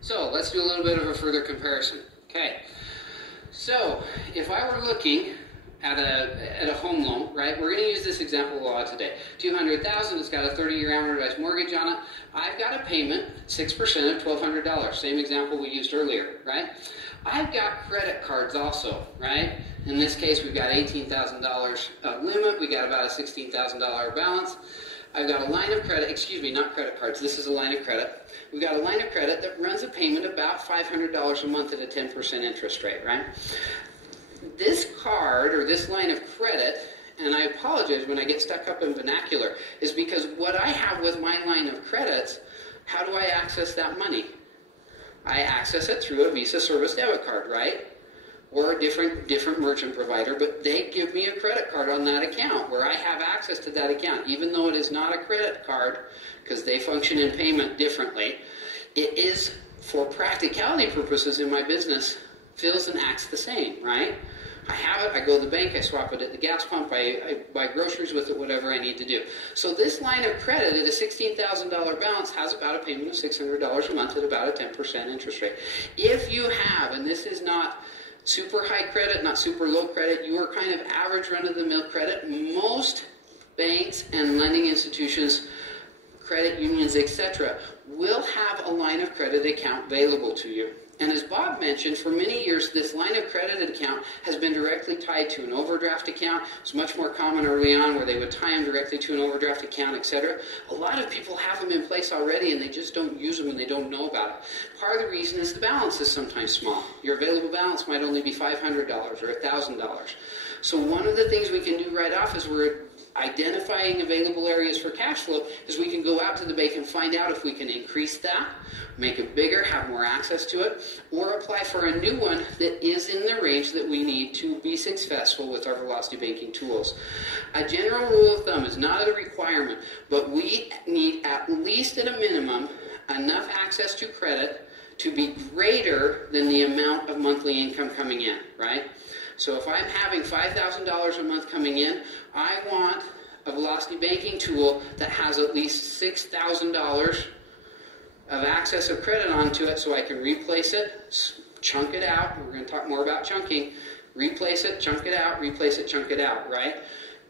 So let's do a little bit of a further comparison. Okay, so if I were looking at a home loan, right, we're going to use this example a lot today. $200,000, it's got a 30-year amortized mortgage on it. I've got a payment, 6% of $1,200, same example we used earlier, right? I've got credit cards also, right? In this case, we've got $18,000 limit. We got about a $16,000 balance. I've got a line of credit, excuse me, not credit cards. This is a line of credit. We've got a line of credit that runs a payment about $500 a month at a 10% interest rate, right? This card, or this line of credit, and I apologize when I get stuck up in vernacular, is because what I have with my line of credits, how do I access that money? I access it through a Visa service debit card, right? Or a different merchant provider, but they give me a credit card on that account where I have access to that account, even though it is not a credit card, because they function in payment differently. It is, for practicality purposes in my business, feels and acts the same, right? I have it, I go to the bank, I swap it at the gas pump, I buy groceries with it, whatever I need to do. So this line of credit at a $16,000 balance has about a payment of $600 a month at about a 10% interest rate. If you have, and this is not super high credit, not super low credit, you are kind of average run-of-the-mill credit, most banks and lending institutions, credit unions, etc., will have a line of credit account available to you. And as Bob mentioned, for many years, this line of credit account has been directly tied to an overdraft account. It's much more common early on where they would tie them directly to an overdraft account, etc. A lot of people have them in place already and they just don't use them and they don't know about it. Part of the reason is the balance is sometimes small. Your available balance might only be $500 or $1,000. So one of the things we can do right off is we're identifying available areas for cash flow is we can go out to the bank and find out if we can increase that, make it bigger, have more access to it, or apply for a new one that is in the range that we need to be successful with our Velocity Banking tools. A general rule of thumb is not a requirement, but we need at least at a minimum enough access to credit to be greater than the amount of monthly income coming in, right? So if I'm having $5,000 a month coming in, I want a Velocity Banking tool that has at least $6,000 of access of credit onto it so I can replace it, chunk it out. We're going to talk more about chunking. Replace it, chunk it out, replace it, chunk it out, right?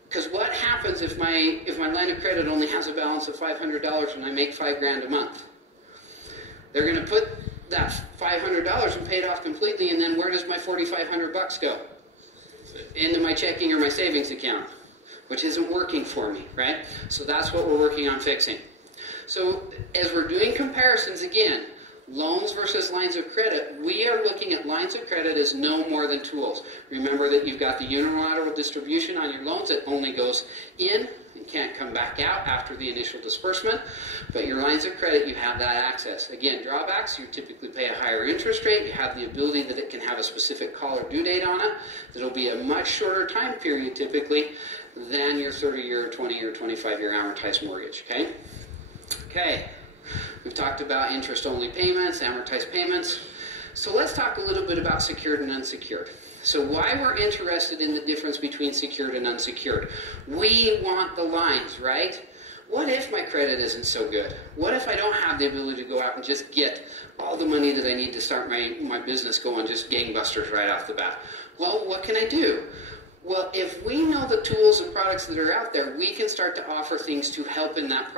Because what happens if my line of credit only has a balance of $500 and I make $5,000 a month? They're going to put that $500 and pay it off completely, and then where does my $4,500 go? Into my checking or my savings account, which isn't working for me, right? So that's what we're working on fixing. So as we're doing comparisons, again, loans versus lines of credit, we are looking at lines of credit as no more than tools. Remember that you've got the unilateral distribution on your loans that only goes in and can't come back out after the initial disbursement. But your lines of credit, you have that access. Again, drawbacks, you typically pay a higher interest rate. You have the ability that it can have a specific call or due date on it. That'll be a much shorter time period typically than your 30-year, 20-year, 25-year amortized mortgage, okay? Okay, we've talked about interest-only payments, amortized payments. So let's talk a little bit about secured and unsecured. So why we're interested in the difference between secured and unsecured. We want the lines, right? What if my credit isn't so good? What if I don't have the ability to go out and just get all the money that I need to start my business going just gangbusters right off the bat? Well, what can I do? Well, if we know the tools and products that are out there, we can start to offer things to help in that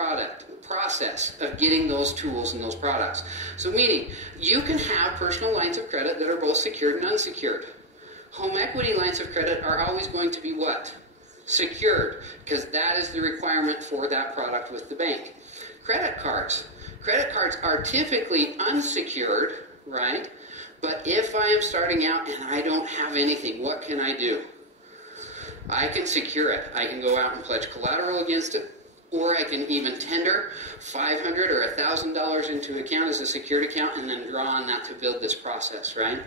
process of getting those tools and those products. So meaning, you can have personal lines of credit that are both secured and unsecured. Home equity lines of credit are always going to be what? Secured, because that is the requirement for that product with the bank. Credit cards. Credit cards are typically unsecured, right? But if I am starting out and I don't have anything, what can I do? I can secure it. I can go out and pledge collateral against it, or I can even tender $500 or $1,000 into account as a secured account and then draw on that to build this process, right?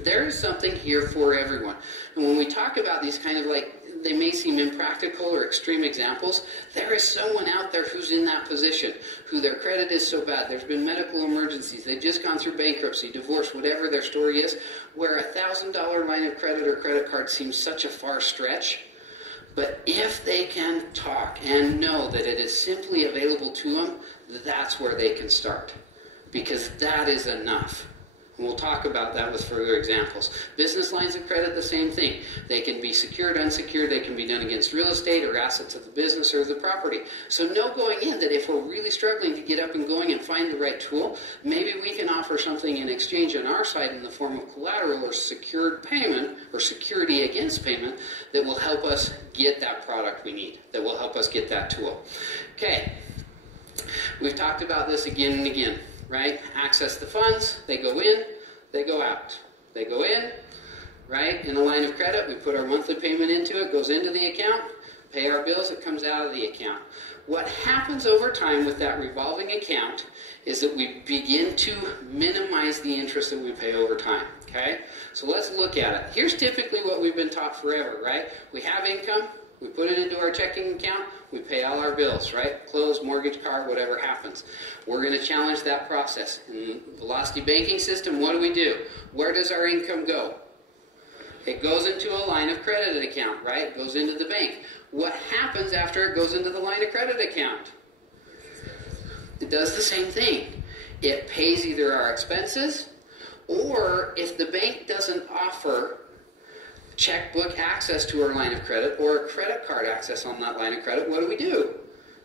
There is something here for everyone. And when we talk about these kind of like, they may seem impractical or extreme examples, there is someone out there who's in that position, who their credit is so bad, there's been medical emergencies, they've just gone through bankruptcy, divorce, whatever their story is, where a $1,000 line of credit or credit card seems such a far stretch. But if they can talk and know that it is simply available to them, that's where they can start. because that is enough. And we'll talk about that with further examples. Business lines of credit, the same thing. They can be secured, unsecured. They can be done against real estate or assets of the business or the property. So know going in that if we're really struggling to get up and going and find the right tool, maybe we can offer something in exchange on our side in the form of collateral or secured payment or security against payment that will help us get that product we need, that will help us get that tool. Okay, we've talked about this again and again. Right? Access the funds, they go in, they go out. They go in, right? In the line of credit, we put our monthly payment into it, goes into the account, pay our bills, it comes out of the account. What happens over time with that revolving account is that we begin to minimize the interest that we pay over time, okay? So let's look at it. Here's typically what we've been taught forever, right? We have income, we put it into our checking account, we pay all our bills, right? Clothes, mortgage, car, whatever happens. We're going to challenge that process. In the Velocity Banking System, what do? Where does our income go? It goes into a line of credit account, right? It goes into the bank. What happens after it goes into the line of credit account? It does the same thing. It pays either our expenses, or if the bank doesn't offer checkbook access to our line of credit or a credit card access on that line of credit, what do?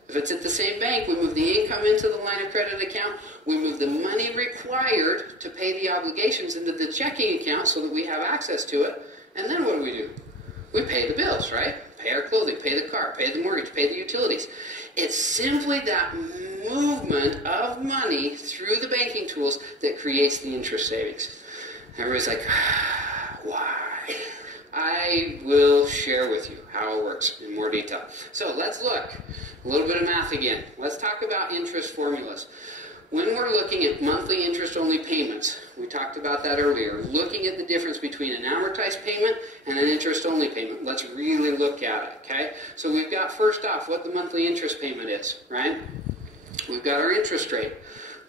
If it's at the same bank, we move the income into the line of credit account, we move the money required to pay the obligations into the checking account so that we have access to it, and then what do? We pay the bills, right? Pay our clothing, pay the car, pay the mortgage, pay the utilities. It's simply that movement of money through the banking tools that creates the interest savings. Everybody's like, why? I will share with you how it works in more detail. So let's look. A little bit of math again. Let's talk about interest formulas. When we're looking at monthly interest-only payments, we talked about that earlier, looking at the difference between an amortized payment and an interest-only payment. Let's really look at it, okay? So we've got, first off, what the monthly interest payment is, right? We've got our interest rate.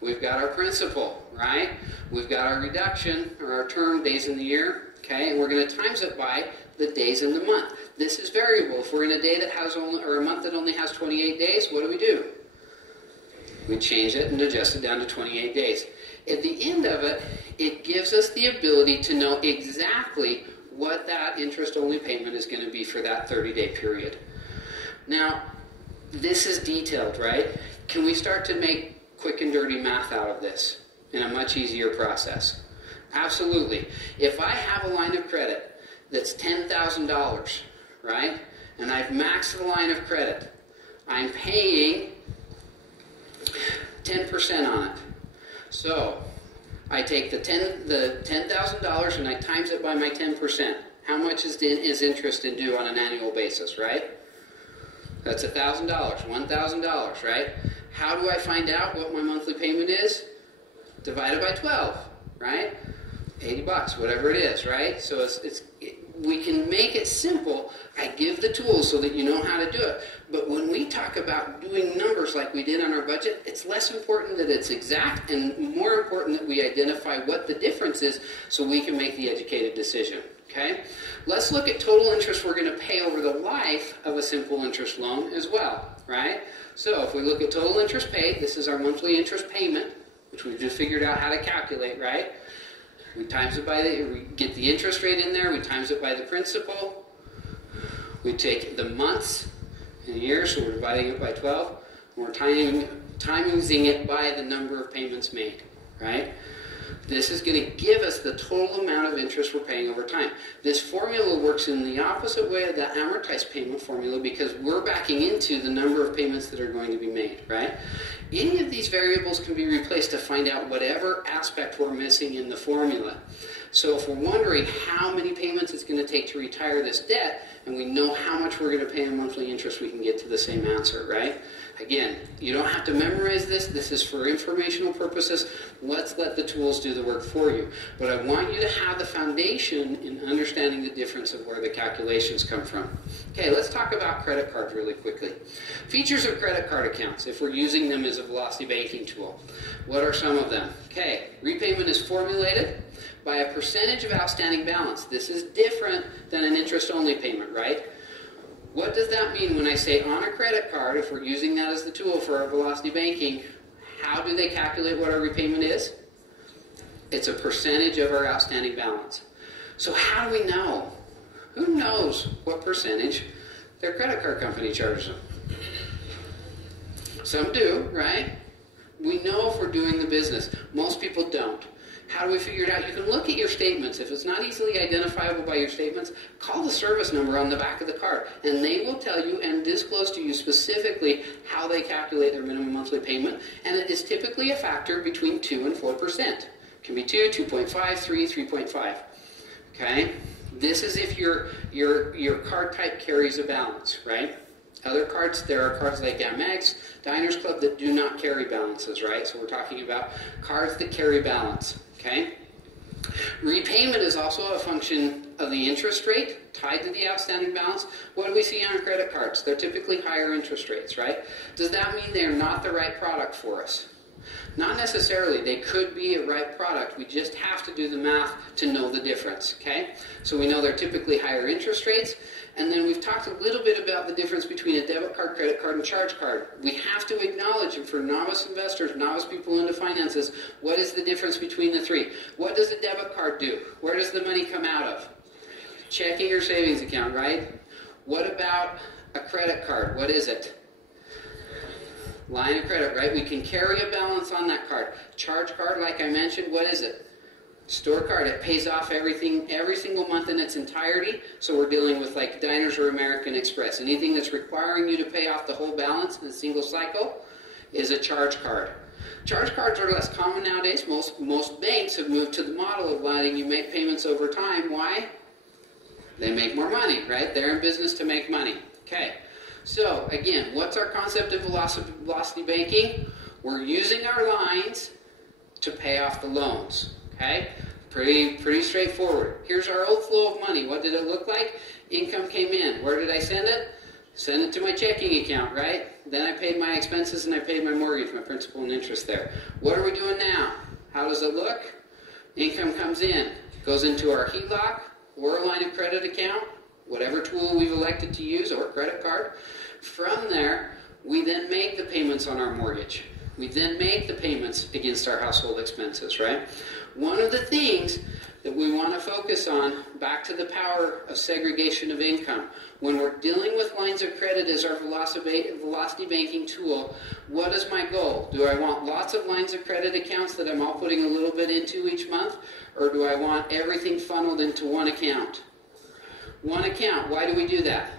We've got our principal, right? We've got our reduction, or our term, days in the year. Okay, and we're going to times it by the days in the month. This is variable. If we're in a day that has only, or a month that only has 28 days, what do? We change it and adjust it down to 28 days. At the end of it, it gives us the ability to know exactly what that interest-only payment is going to be for that 30-day period. Now, this is detailed, right? Can we start to make quick and dirty math out of this in a much easier process? Absolutely. If I have a line of credit that's $10,000, right, and I've maxed the line of credit, I'm paying 10% on it. So I take the $10,000 and I times it by my 10%. How much is interest due on an annual basis, right? That's $1,000, $1,000, right? How do I find out what my monthly payment is? Divided by 12, right? $80, whatever it is, right? So we can make it simple. I give the tools so that you know how to do it. But when we talk about doing numbers like we did on our budget, it's less important that it's exact and more important that we identify what the difference is so we can make the educated decision, okay? Let's look at total interest we're going to pay over the life of a simple interest loan as well, right? So if we look at total interest paid, this is our monthly interest payment, which we've just figured out how to calculate, right? We times it by we get the interest rate in there, we times it by the principal, we take the months in a year, so we're dividing it by 12, and we're timing it by the number of payments made, right? This is going to give us the total amount of interest we're paying over time. This formula works in the opposite way of the amortized payment formula because we're backing into the number of payments that are going to be made, right? Any of these variables can be replaced to find out whatever aspect we're missing in the formula. So if we're wondering how many payments it's going to take to retire this debt, and we know how much we're going to pay in monthly interest, we can get to the same answer, right? Again, you don't have to memorize this. This is for informational purposes. Let's let the tools do the work for you. But I want you to have the foundation in understanding the difference of where the calculations come from. Okay, let's talk about credit cards really quickly. Features of credit card accounts, if we're using them as a Velocity banking tool. What are some of them? Okay, repayment is formulated by a percentage of outstanding balance. This is different than an interest-only payment, right? What does that mean when I say on a credit card, if we're using that as the tool for our Velocity banking, How do they calculate what our repayment is? It's a percentage of our outstanding balance. So how do we know? Who knows what percentage their credit card company charges them? Some do, right? We know if we're doing the business. Most people don't. How do we figure it out? You can look at your statements. If it's not easily identifiable by your statements, call the service number on the back of the card, and they will tell you and disclose to you specifically how they calculate their minimum monthly payment, and it is typically a factor between 2 and 4%. It can be 2, 2.5, 3, 3.5. Okay? This is if your card type carries a balance, right? Other cards, there are cards like Amex, Diners Club that do not carry balances, right? So we're talking about cards that carry balance, okay? Repayment is also a function of the interest rate tied to the outstanding balance. What do we see on our credit cards? They're typically higher interest rates, right? Does that mean they're not the right product for us? Not necessarily. They could be a right product. We just have to do the math to know the difference, okay? So we know they're typically higher interest rates. And then we've talked a little bit about the difference between a debit card, credit card, and charge card. We have to acknowledge, and for novice investors, novice people into finances, what is the difference between the three? What does a debit card do? Where does the money come out of? Checking or savings account, right? What about a credit card? What is it? Line of credit, right? We can carry a balance on that card. Charge card, like I mentioned, what is it? Store card. It pays off everything every single month in its entirety. So we're dealing with like Diners or American Express. Anything that's requiring you to pay off the whole balance in a single cycle is a charge card. Charge cards are less common nowadays. Most banks have moved to the model of letting you make payments over time. Why? They make more money, right? They're in business to make money. Okay. So again, what's our concept of velocity banking? We're using our lines to pay off the loans. Okay? Pretty straightforward. Here's our old flow of money. What did it look like? Income came in. Where did I send it? Send it to my checking account, right? Then I paid my expenses and I paid my mortgage, my principal and interest there. What are we doing now? How does it look? Income comes in, goes into our HELOC or a line of credit account, whatever tool we've elected to use, or credit card. From there, we then make the payments on our mortgage. We then make the payments against our household expenses, right? One of the things that we want to focus on, back to the power of segregation of income, when we're dealing with lines of credit as our velocity banking tool, what is my goal? Do I want lots of lines of credit accounts that I'm all putting a little bit into each month, or do I want everything funneled into one account? One account. Why do we do that?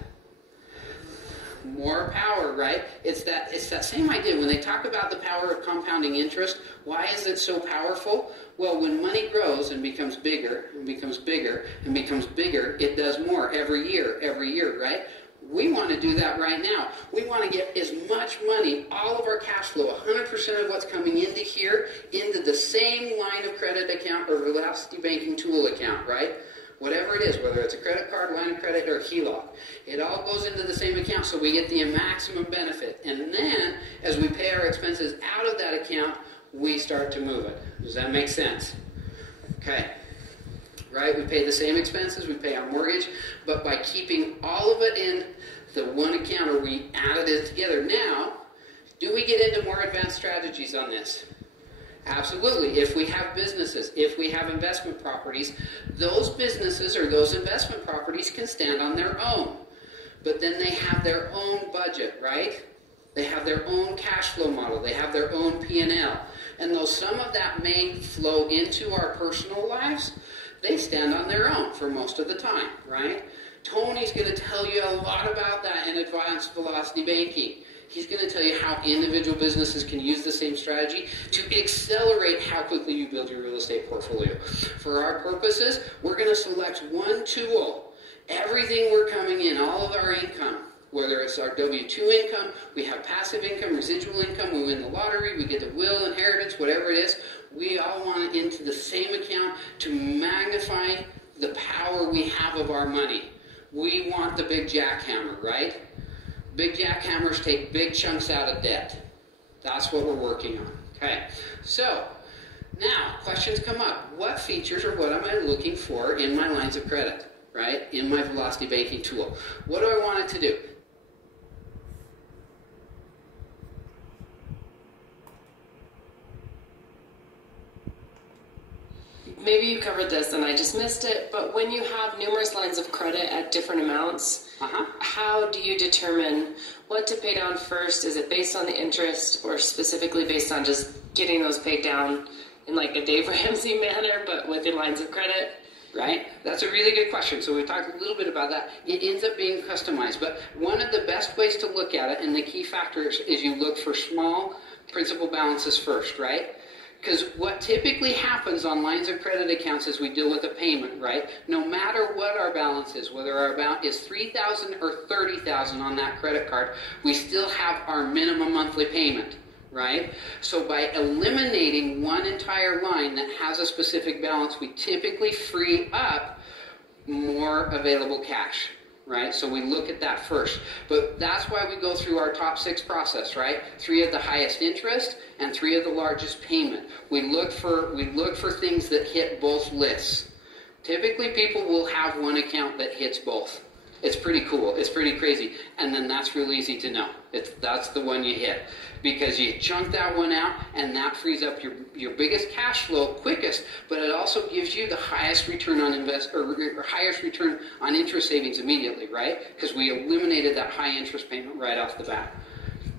More power, right? It's that same idea. When they talk about the power of compounding interest, why is it so powerful? Well, when money grows and becomes bigger and becomes bigger and becomes bigger, it does more every year, right? We want to do that right now. We want to get as much money, all of our cash flow, 100% of what's coming into here, into the same line of credit account or velocity banking tool account, right? Whatever it is, whether it's a credit card, line of credit, or HELOC, it all goes into the same account, so we get the maximum benefit. And then, as we pay our expenses out of that account, we start to move it. Does that make sense? Okay. Right? We pay the same expenses, we pay our mortgage, but by keeping all of it in the one account, or we added it together. Now, do we get into more advanced strategies on this? Absolutely. If we have businesses, if we have investment properties, those businesses or those investment properties can stand on their own. But then they have their own budget, right? They have their own cash flow model. They have their own P&L. And though some of that may flow into our personal lives, they stand on their own for most of the time, right? Tony's going to tell you a lot about that in Advanced Velocity Banking. He's going to tell you how individual businesses can use the same strategy to accelerate how quickly you build your real estate portfolio. For our purposes, we're going to select one tool. Everything we're coming in, all of our income, whether it's our W-2 income, we have passive income, residual income, we win the lottery, we get the will, inheritance, whatever it is, we all want it into the same account to magnify the power we have of our money. We want the big jackhammer, right? Big jackhammers take big chunks out of debt. That's what we're working on. Okay, so now questions come up. What features or what am I looking for in my lines of credit, right? In my velocity banking tool. What do I want it to do? maybe you covered this and I just missed it, but when you have numerous lines of credit at different amounts, how do you determine what to pay down first? Is it based on the interest or specifically based on just getting those paid down in like a Dave Ramsey manner, but within lines of credit? Right? That's a really good question. So we talked a little bit about that. It ends up being customized, but one of the best ways to look at it, and the key factors, is you look for small principal balances first, right? Because what typically happens on lines of credit accounts is we deal with a payment, right? No matter what our balance is, whether our amount is $3,000 or $30,000 on that credit card, we still have our minimum monthly payment, right? So by eliminating one entire line that has a specific balance, we typically free up more available cash, right? So we look at that first. But that's why we go through our top 6 process, right? 3 of the highest interest and 3 of the largest payment. We look for things that hit both lists. Typically people will have one account that hits both. It's pretty cool. It's pretty crazy. And then that's real easy to know. That's the one you hit. Because you chunk that one out, and that frees up your biggest cash flow quickest, but it also gives you the highest return on highest return on interest savings immediately, right? Because we eliminated that high interest payment right off the bat.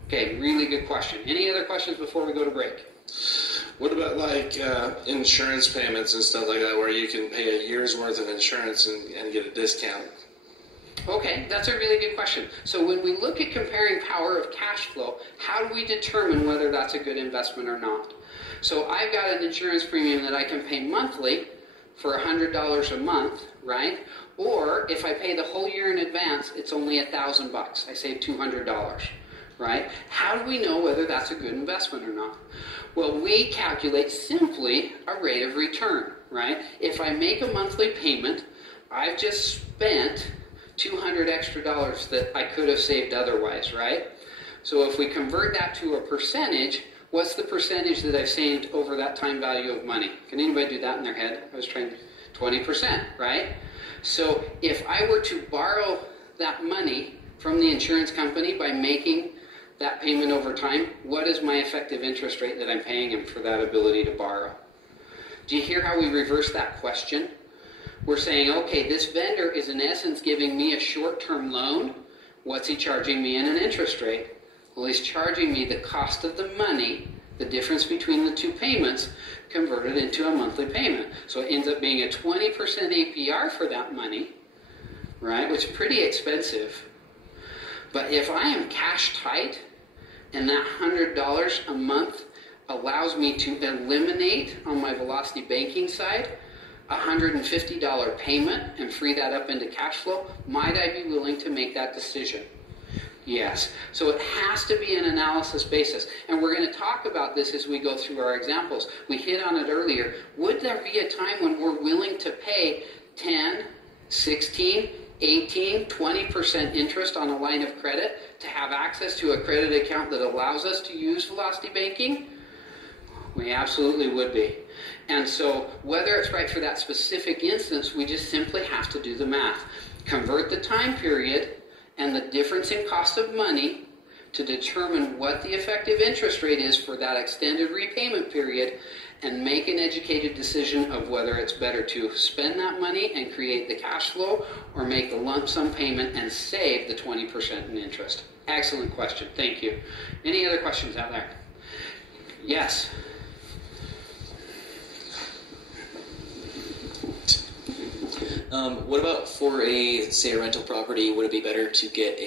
Okay, really good question. Any other questions before we go to break? What about like insurance payments and stuff like that, where you can pay a year's worth of insurance and get a discount? Okay, that's a really good question. So when we look at comparing power of cash flow, how do we determine whether that's a good investment or not? So I've got an insurance premium that I can pay monthly for $100 a month, right? Or if I pay the whole year in advance, it's only $1,000. I save $200, right? How do we know whether that's a good investment or not? Well, we calculate simply a rate of return, right? If I make a monthly payment, I've just spent $200 extra that I could have saved otherwise, right? So if we convert that to a percentage, what's the percentage that I've saved over that time value of money? Can anybody do that in their head? I was trying to, 20%, right? So if I were to borrow that money from the insurance company by making that payment over time, what is my effective interest rate that I'm paying him for that ability to borrow? Do you hear how we reverse that question? We're saying, okay, this vendor is in essence giving me a short-term loan. What's he charging me in an interest rate? Well, he's charging me the cost of the money, the difference between the 2 payments, converted into a monthly payment. So it ends up being a 20% APR for that money, right, which is pretty expensive. But if I am cash tight and that $100 a month allows me to eliminate on my Velocity Banking side $150 payment and free that up into cash flow, might I be willing to make that decision? Yes. So it has to be an analysis basis. And we're going to talk about this as we go through our examples. We hit on it earlier. Would there be a time when we're willing to pay 10, 16, 18, 20% interest on a line of credit to have access to a credit account that allows us to use Velocity Banking? We absolutely would be. And so whether it's right for that specific instance, we just simply have to do the math. Convert the time period and the difference in cost of money to determine what the effective interest rate is for that extended repayment period, and make an educated decision of whether it's better to spend that money and create the cash flow or make the lump sum payment and save the 20% in interest. Excellent question. Thank you. Any other questions out there? Yes. What about for say a rental property? Would it be better to get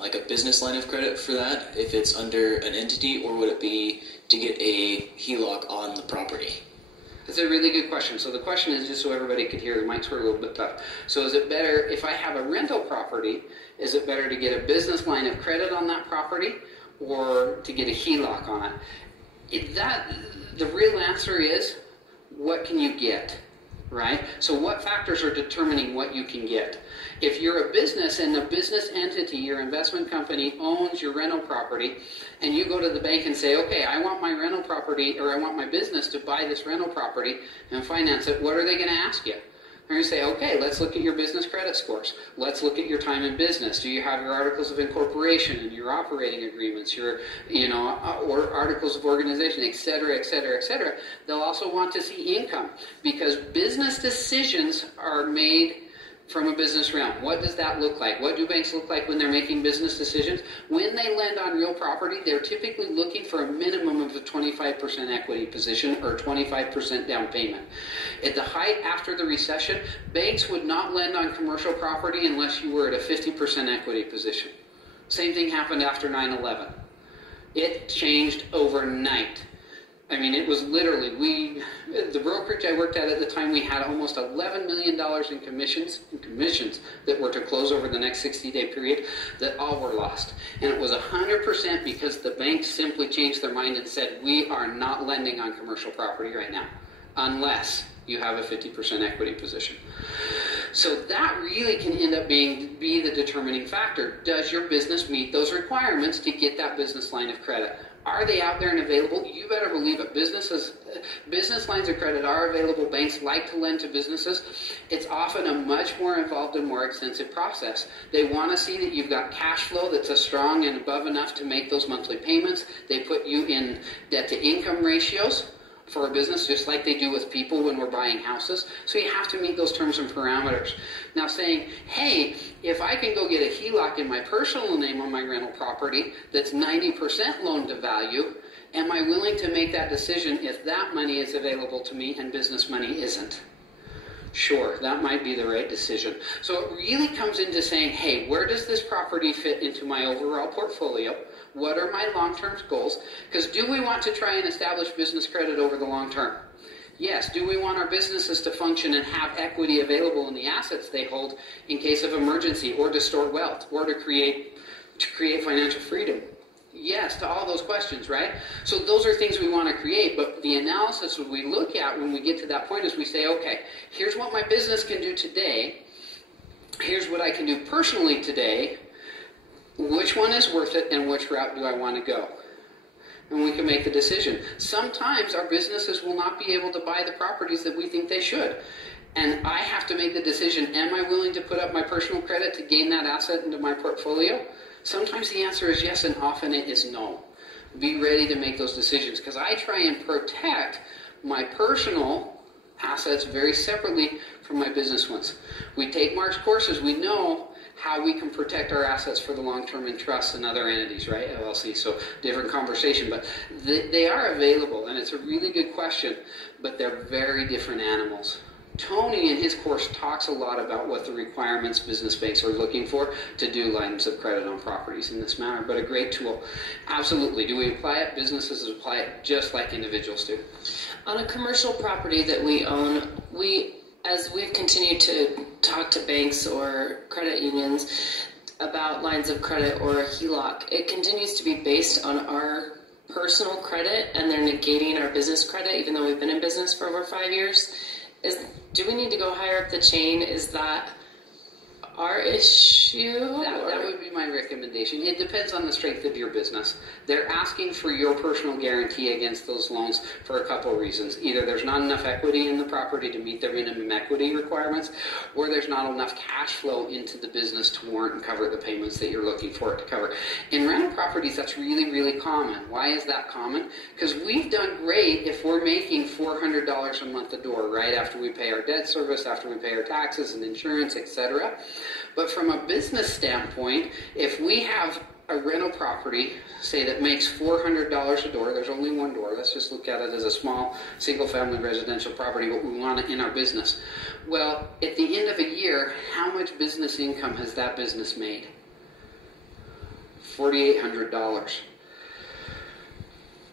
like a business line of credit for that if it's under an entity, or would it be to get a HELOC on the property? That's a really good question. So the question is, just so everybody could hear, the mics were a little bit tough. So is it better, if I have a rental property, is it better to get a business line of credit on that property or to get a HELOC on it? The real answer is, what can you get? Right? So what factors are determining what you can get? If you're a business and the business entity, your investment company, owns your rental property, and you go to the bank and say, okay, I want my rental property, or I want my business to buy this rental property and finance it, what are they going to ask you? They're going to say, okay, let's look at your business credit scores. Let's look at your time in business. Do you have your articles of incorporation and your operating agreements, your, or articles of organization, et cetera, et cetera, et cetera. They'll also want to see income because business decisions are made from a business realm. What does that look like? What do banks look like when they're making business decisions? When they lend on real property, they're typically looking for a minimum of a 25% equity position or 25% down payment. At the height after the recession, banks would not lend on commercial property unless you were at a 50% equity position. Same thing happened after 9/11. It changed overnight. I mean, it was literally, the brokerage I worked at the time, we had almost $11 million in commissions that were to close over the next 60-day period that all were lost. And it was 100% because the banks simply changed their mind and said, we are not lending on commercial property right now, unless you have a 50% equity position. So that really can end up be the determining factor. Does your business meet those requirements to get that business line of credit? Are they out there and available? You better believe it. Business lines of credit are available. Banks like to lend to businesses. It's often a much more involved and more extensive process. They want to see that you've got cash flow that's strong and above enough to make those monthly payments. They put you in debt-to-income ratios for a business, just like they do with people when we're buying houses. So you have to meet those terms and parameters. Now saying, hey, if I can go get a HELOC in my personal name on my rental property that's 90% loan to value, am I willing to make that decision if that money is available to me and business money isn't? Sure, that might be the right decision. So it really comes into saying, hey, where does this property fit into my overall portfolio? What are my long-term goals? Because do we want to try and establish business credit over the long term? Yes. Do we want our businesses to function and have equity available in the assets they hold in case of emergency or to store wealth or to create financial freedom? Yes, to all those questions, right? So those are things we want to create, but the analysis that we look at when we get to that point is we say, okay, here's what my business can do today. Here's what I can do personally today. Which one is worth it and which route do I want to go? And we can make the decision. Sometimes our businesses will not be able to buy the properties that we think they should. And I have to make the decision, am I willing to put up my personal credit to gain that asset into my portfolio? Sometimes the answer is yes, and often it is no. Be ready to make those decisions because I try and protect my personal assets very separately from my business ones. We take Mark's courses, we know how we can protect our assets for the long term in trusts and other entities, right? LLC, so different conversation, but they are available, and it's a really good question, but they're very different animals. Tony in his course talks a lot about what the requirements business banks are looking for to do lines of credit on properties in this manner, but a great tool. Absolutely. Do we apply it? Businesses apply it just like individuals do. On a commercial property that we own, as we've continued to talk to banks or credit unions about lines of credit or a HELOC, it continues to be based on our personal credit, and they're negating our business credit, even though we've been in business for over 5 years. Do we need to go higher up the chain? Is that our issue? That would be my recommendation. It depends on the strength of your business. They're asking for your personal guarantee against those loans for a couple of reasons. Either there's not enough equity in the property to meet their minimum equity requirements, or there's not enough cash flow into the business to warrant and cover the payments that you're looking for it to cover. In rental properties, that's really, really common. Why is that common? Because we've done great if we're making $400 a month a door, right, after we pay our debt service, after we pay our taxes and insurance, etc. But from a business standpoint, if we have a rental property, say that makes $400 a door, there's only one door, let's just look at it as a small single-family residential property, but we want it in our business. Well, at the end of a year, how much business income has that business made? $4,800.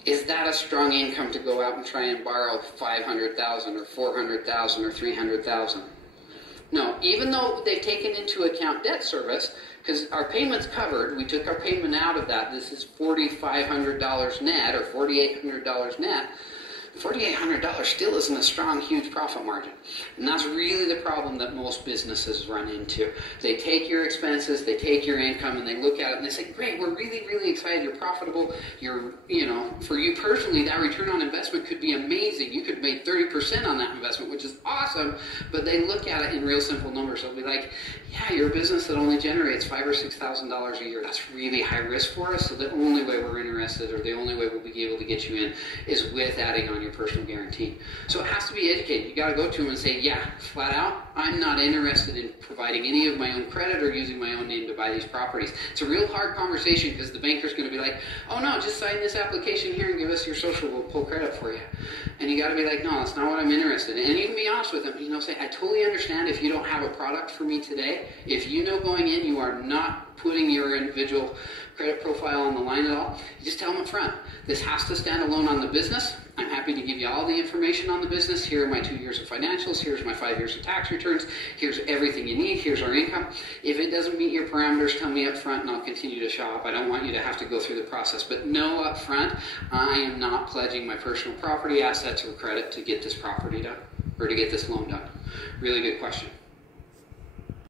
Is that a strong income to go out and try and borrow $500,000 or $400,000 or $300,000? No, even though they've taken into account debt service, because our payment's covered, we took our payment out of that. This is $4,500 net or $4,800 net. $4,800 still isn't a strong, huge profit margin. And that's really the problem that most businesses run into. They take your expenses, they take your income, and they look at it and they say, great, we're really, really excited. You're profitable. For you personally, that return on investment could be amazing. You could make 30% 10% on that investment, which is awesome, but they look at it in real simple numbers. They'll be like, yeah, you're a business that only generates $5,000 or $6,000 a year. That's really high risk for us, so the only way we're interested, or the only way we'll be able to get you in, is with adding on your personal guarantee. So it has to be educated. You got to go to them and say, yeah, flat out, I'm not interested in providing any of my own credit or using my own name to buy these properties. It's a real hard conversation because the banker's going to be like, oh no, just sign this application here and give us your social, we'll pull credit for you. And you got to be like, no, that's not what I'm interested in. And you can be honest with them, say, I totally understand if you don't have a product for me today. If you know going in you are not putting your individual credit profile on the line at all, you just tell them up front, this has to stand alone on the business. I'm happy to give you all the information on the business. Here are my 2 years of financials. Here's my 5 years of tax returns. Here's everything you need. Here's our income. If it doesn't meet your parameters, tell me up front and I'll continue to shop. I don't want you to have to go through the process. But know up front, I am not pledging my personal property assets or credit to get this property done or to get this loan done. Really good question.